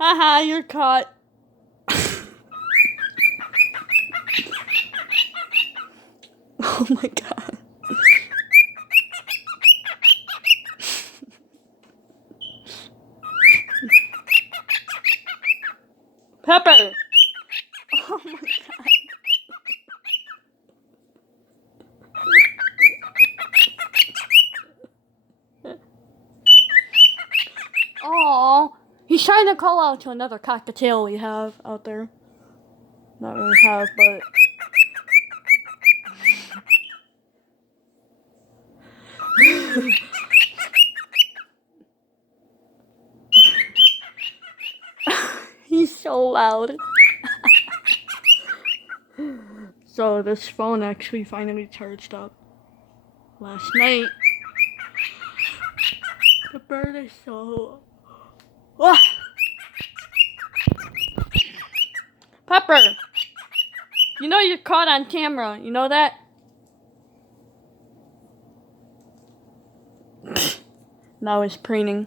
Haha, you're caught. Oh my god. Pepper! Oh my god. Aww. He's trying to call out to another cockatiel we have out there. Not really have, but... He's so loud. So this phone actually finally charged up last night. The bird is so... Ah! Pepper! You know you're caught on camera. You know that? Now he's preening.